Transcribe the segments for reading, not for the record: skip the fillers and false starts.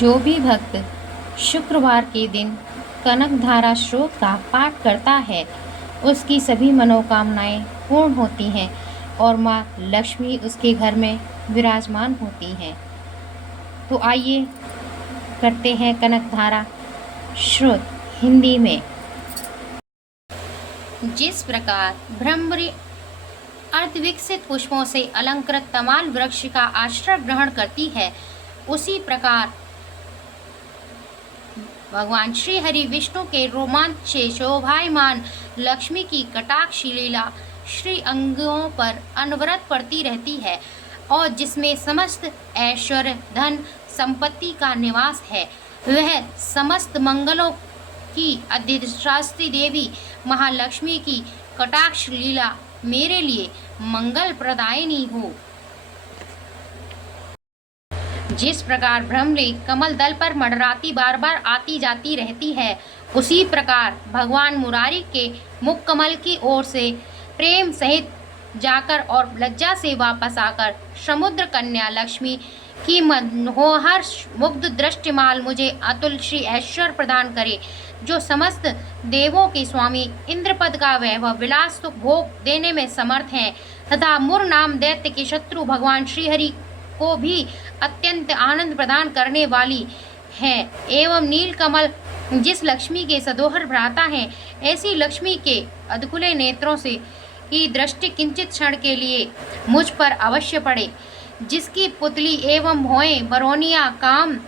जो भी भक्त शुक्रवार के दिन कनकधारा श्लोक का पाठ करता है उसकी सभी मनोकामनाएं पूर्ण होती हैं और माँ लक्ष्मी उसके घर में विराजमान होती हैं। तो आइए करते हैं कनकधारा श्लोक हिंदी में। जिस प्रकार भ्रमरी अर्धविकसित पुष्पों से अलंकृत तमाल वृक्ष का आश्रय ग्रहण करती है, उसी प्रकार भगवान श्री हरि विष्णु के रोमांच से शोभायमान लक्ष्मी की कटाक्ष लीला श्री अंगों पर अनवरत पड़ती रहती है और जिसमें समस्त ऐश्वर्य धन संपत्ति का निवास है, वह समस्त मंगलों की अधिष्ठात्री देवी महालक्ष्मी की कटाक्ष लीला मेरे लिए मंगल प्रदायिनी हो। जिस प्रकार भ्रमरी कमल दल पर मंडराती बार बार आती जाती रहती है, उसी प्रकार भगवान मुरारी के मुख कमल की ओर से प्रेम सहित जाकर और लज्जा से वापस आकर समुद्र कन्या लक्ष्मी की मनोहर मुग्ध दृष्टिमाल मुझे अतुल श्री ऐश्वर्य प्रदान करे, जो समस्त देवों के स्वामी इंद्रपद का वैभव विलास सुख भोग देने में समर्थ हैं तथा मुर नाम दैत्य के शत्रु भगवान श्रीहरि को भी अत्यंत आनंद प्रदान करने वाली है, एवं नील कमल जिस लक्ष्मी के सदोहर भ्राता हैं, ऐसी लक्ष्मी के अधखुले नेत्रों से की दृष्टि किंचित क्षण के लिए मुझ पर अवश्य पड़े, जिसकी पुतली एवं भौएं बरौनिया काम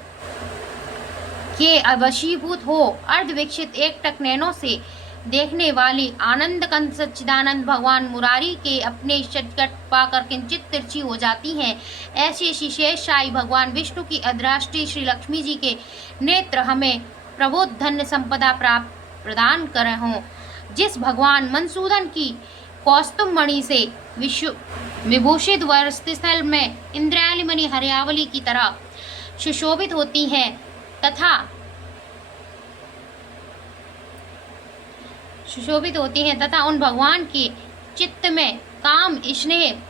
के अवशीभूत हो अर्धविकसित एकटक नैनों से देखने वाली आनंद कंद सच्चिदानंद भगवान मुरारी के अपने शटकट पाकर किंचित तिरछी हो जाती हैं। ऐसे शेषशाही भगवान विष्णु की अधराष्ट्री श्री लक्ष्मी जी के नेत्र हमें प्रबोध धन्य संपदा प्राप्त प्रदान कर हों। जिस भगवान मनसूदन की कौस्तुभ मणि से विभूषित वरस्थल में इंद्रायणी मणि हरियावली की तरह सुशोभित होती हैं तथा उन भगवान के चित्त में काम स्नेह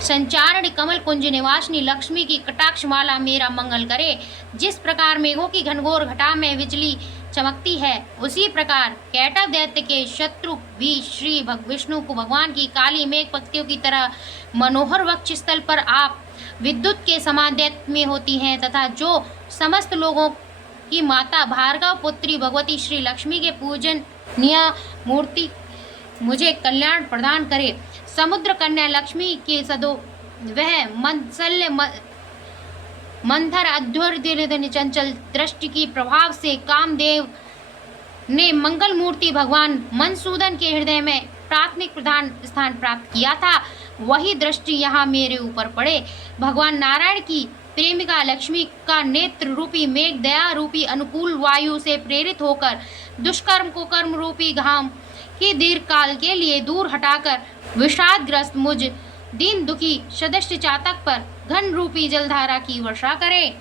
संचारण कमल कुंज निवासिनी लक्ष्मी की कटाक्ष माला मेरा मंगल करे। जिस प्रकार मेघों की घनघोर घटा में बिजली चमकती है, उसी प्रकार कैटव दैत्य के शत्रु भी श्री विष्णु को भगवान की काली मेघ पक्तियों की तरह मनोहर वक्ष स्थल पर आप विद्युत के समान दैत्य में होती हैं तथा जो समस्त लोगों की माता भार्गव पुत्री भगवती श्री लक्ष्मी के पूजनीय मूर्ति मुझे कल्याण प्रदान करे। समुद्र कन्या लक्ष्मी के सदो वह मंसल्य मंथर अध्वर्य चंचल दृष्टि की प्रभाव से कामदेव ने मंगल मूर्ति भगवान मनसूदन के हृदय में प्राथमिक प्रधान स्थान प्राप्त किया था, वही दृष्टि यहाँ मेरे ऊपर पड़े। भगवान नारायण की प्रेमिका लक्ष्मी का नेत्र रूपी मेघ दया रूपी अनुकूल वायु से प्रेरित होकर दुष्कर्म को कर्म रूपी घाम की दीर्घ काल के लिए दूर हटाकर विषादग्रस्त मुझ दीन दुखी सदस्य चातक पर घन रूपी जलधारा की वर्षा करे।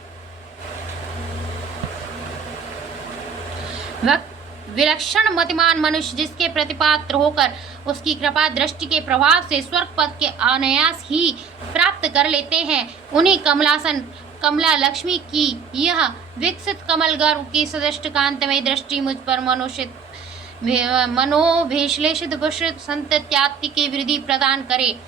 विलक्षण मतिमान मनुष्य जिसके प्रतिपात्र होकर उसकी कृपा दृष्टि के प्रभाव से स्वर्ग पद के अनायास ही प्राप्त कर लेते हैं, उन्हीं कमलासन कमला लक्ष्मी की यह विकसित कमल गर्भ की सदृष्ट कांतमय दृष्टि मुझ पर मनोभिश्लेषित विश्रित संतत्यात्ति की वृद्धि प्रदान करे।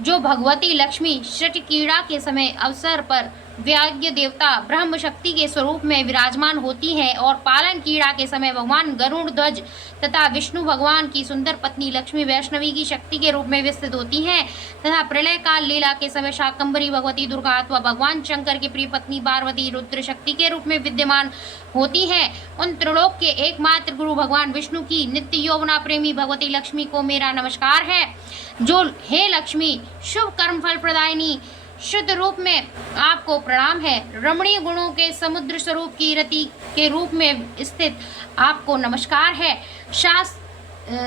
जो भगवती लक्ष्मी श्रुति कीड़ा के समय अवसर पर व्याज्ञ देवता ब्रह्म शक्ति के स्वरूप में विराजमान होती है और पालन कीड़ा के समय भगवान गरुड़ ध्वज तथा विष्णु भगवान की सुंदर पत्नी लक्ष्मी वैष्णवी की शक्ति के रूप में विस्तृत होती हैं तथा प्रलय काल लीला के समय शाकंभरी भगवती दुर्गा अथवा भगवान शंकर की प्रिय पत्नी पार्वती रुद्र शक्ति के रूप में विद्यमान होती हैं। उन त्रिलोक के एकमात्र गुरु भगवान विष्णु की नित्य यौवना प्रेमी भगवती लक्ष्मी को मेरा नमस्कार है। जो हे लक्ष्मी शुभ कर्म फल प्रदायिनी शुद्ध रूप में आपको प्रणाम है। रमणीय गुणों के समुद्र स्वरूप की रति के रूप में स्थित आपको नमस्कार है।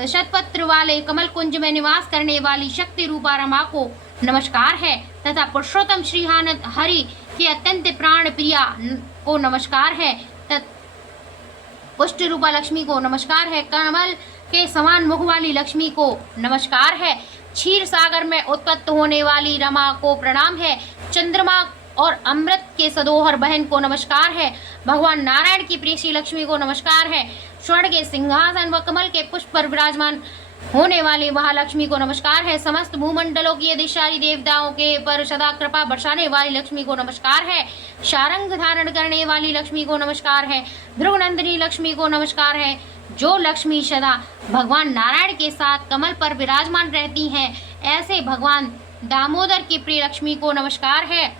शतपत्र वाले कमल कुंज में निवास करने वाली शक्ति रूपा रमा को नमस्कार है तथा पुरुषोत्तम श्री हरि की अत्यंत प्राण प्रिया को नमस्कार है। पुष्ट रूपा लक्ष्मी को नमस्कार है। कमल के समान मुख वाली लक्ष्मी को नमस्कार है। क्षीर सागर में उत्पत्त होने वाली रमा को प्रणाम है। चंद्रमा और अमृत के सदोहर बहन को नमस्कार है। भगवान नारायण की प्रिय श्री लक्ष्मी को नमस्कार है। स्वर्ण के सिंहासन व कमल के पुष्प पर विराजमान होने वाली महालक्ष्मी को नमस्कार है। समस्त भूमंडलों की अधिशाली देवताओं के पर सदा कृपा बरसाने वाली लक्ष्मी को नमस्कार है। शारंग धारण करने वाली लक्ष्मी को नमस्कार है। ध्रुवनंदिनी लक्ष्मी को नमस्कार है। जो लक्ष्मी सदा भगवान नारायण के साथ कमल पर विराजमान रहती हैं, ऐसे भगवान दामोदर की प्रिय लक्ष्मी को नमस्कार है।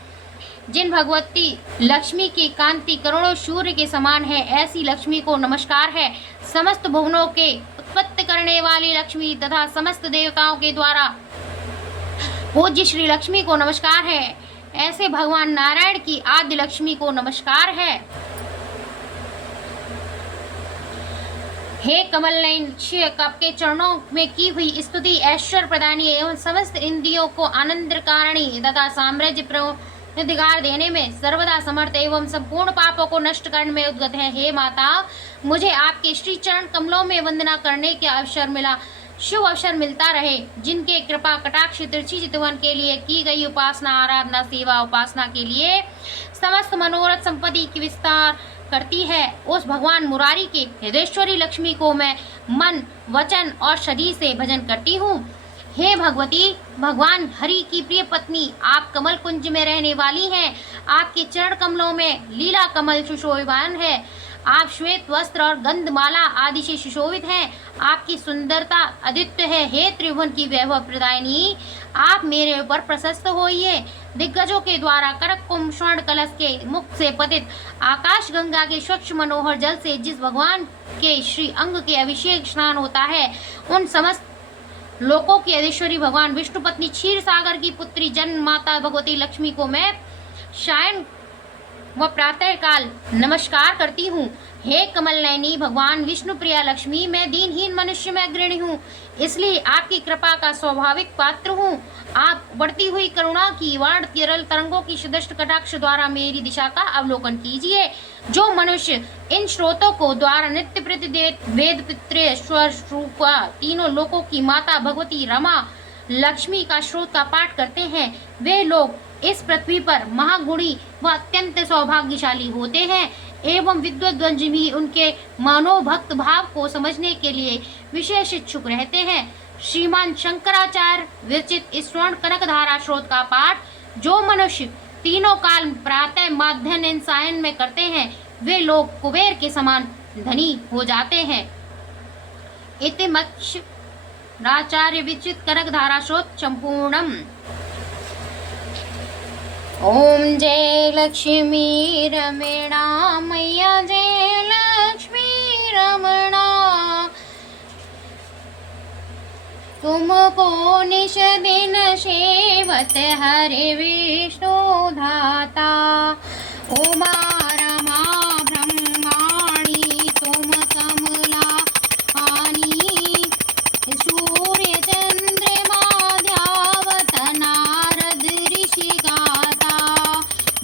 जिन भगवती लक्ष्मी की कांति करोड़ों सूर्य के समान है, ऐसी लक्ष्मी को नमस्कार है। समस्त भुवनों के उत्पत्ति करने वाली लक्ष्मी तथा समस्त देवताओं के द्वारा पूज्य श्री लक्ष्मी को नमस्कार है। ऐसे भगवान नारायण की आद्य लक्ष्मी को नमस्कार है। हे कमल नयन श्री आपके चरणों में की हुई स्तुति ऐश्वर्य प्रदानी एवं समस्त इंद्रियों को आनंद कारिणी तथा साम्राज्य अधिकार देने में सर्वदा समर्थ एवं संपूर्ण पापों को नष्ट करने में उद्गत है। हे माता, मुझे आपके श्री चरण कमलों में वंदना करने के अवसर मिला, शुभ अवसर मिलता रहे। जिनके कृपा कटाक्ष तिरछी चितवन के लिए की गई उपासना, आराधना, सेवा, उपासना के लिए समस्त मनोरथ संपत्ति की विस्तार करती है, उस भगवान मुरारी के हृदयेश्वरी लक्ष्मी को मैं मन, वचन और शरीर से भजन करती हूँ। हे भगवती, भगवान हरि की प्रिय पत्नी, आप कमल कुंज में रहने वाली हैं। आपके चरण कमलों में लीला कमल सुशोभित है। आप श्वेत वस्त्र और गंधमाला आदि से सुशोभित हैं। आपकी सुंदरता अद्वितीय है। हे त्रिभुवन की वैभव प्रदायिनी, आप मेरे ऊपर प्रशस्त होइए। दिग्गजों के द्वारा करक कुंभ स्वर्ण कलश के मुख से पतित आकाश गंगा के स्वच्छ मनोहर जल से जिस भगवान के श्री अंग के अभिषेक स्नान होता है, उन समस्त लोकों की अधीश्वरी भगवान विष्णु पत्नी क्षीर सागर की पुत्री जन्म माता भगवती लक्ष्मी को मैं सायं व प्रातः काल नमस्कार करती हूँ। हे कमल नयनी भगवान विष्णु प्रिया लक्ष्मी, मैं दीनहीन मनुष्य में अग्रणी हूँ, इसलिए आपकी कृपा का स्वाभाविक पात्र हूँ। आप बढ़ती हुई करुणा की वाण तिरल तरंगों की सदृष्ट कटाक्ष द्वारा मेरी दिशा का अवलोकन कीजिए। जो मनुष्य इन स्रोतों को द्वारा नित्य प्रति वेद पितृ स्वरूप तीनों लोकों की माता भगवती रमा लक्ष्मी का स्रोत का पाठ करते हैं, वे लोग इस पृथ्वी पर महागुणी व अत्यंत सौभाग्यशाली होते हैं एवं विद्वद्वंज भी उनके मनोभक्त भाव को समझने के लिए विशेष इच्छुक रहते हैं। श्रीमान शंकराचार्य विरचित इस स्वर्ण कनक धारा स्रोत का पाठ जो मनुष्य तीनों काल प्रातः माध्याह्न सायं में करते हैं, वे लोग कुबेर के समान धनी हो जाते हैं। इति मक्षराचार्य विरचित कनक धारा स्रोत संपूर्णम। ओम जय लक्ष्मी रमणा मैया, जय लक्ष्मी रमणा। तुमको निश दिन सेवत हरे विष्णु धाता, उमा रमा ब्रह्माणी तुम कमला हानि। सूर्य चंद्रमा ध्यावत नारद ऋषि गाता,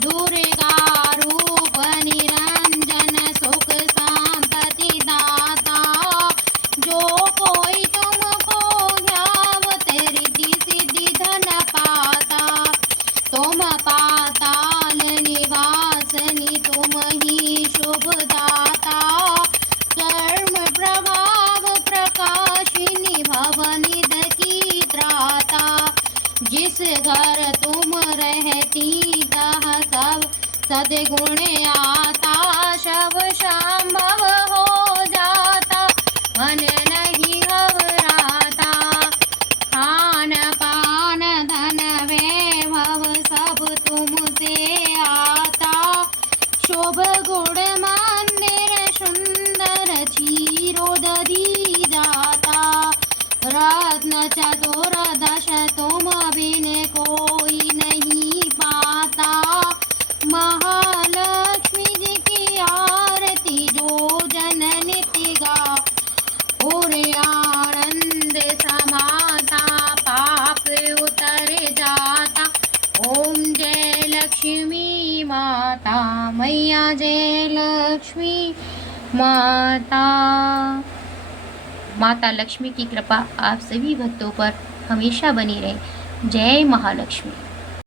दुर्गा रूप निरंजन सुख संपत्ति दाता। जो कोई तुमको ध्यावत रिद्धि सिद्धि धन पाता, तुम पाताल निवासनी तुम ही शुभदाता। कर्म प्रभाव प्रकाशिनी भवनिध की त्राता, जिस घर तुम रहती तह सब सद्गुण आता। शव संभव हो जाता मन नहीं घबराता, खान पान धन वैभव सब तुमसे आता। शोभ गुण मंदिर सुंदर क्षीरोदधि जाता, रत्न चतुर्दश तुम बिन कोई नहीं पाता। महालक्ष्मी जी की आरती जो जन नित्य गा, और आनंद समाता पाप उतर जाता। ओम जय लक्ष्मी माता मैया, जय लक्ष्मी माता। माता लक्ष्मी की कृपा आप सभी भक्तों पर हमेशा बनी रहे। जय महालक्ष्मी।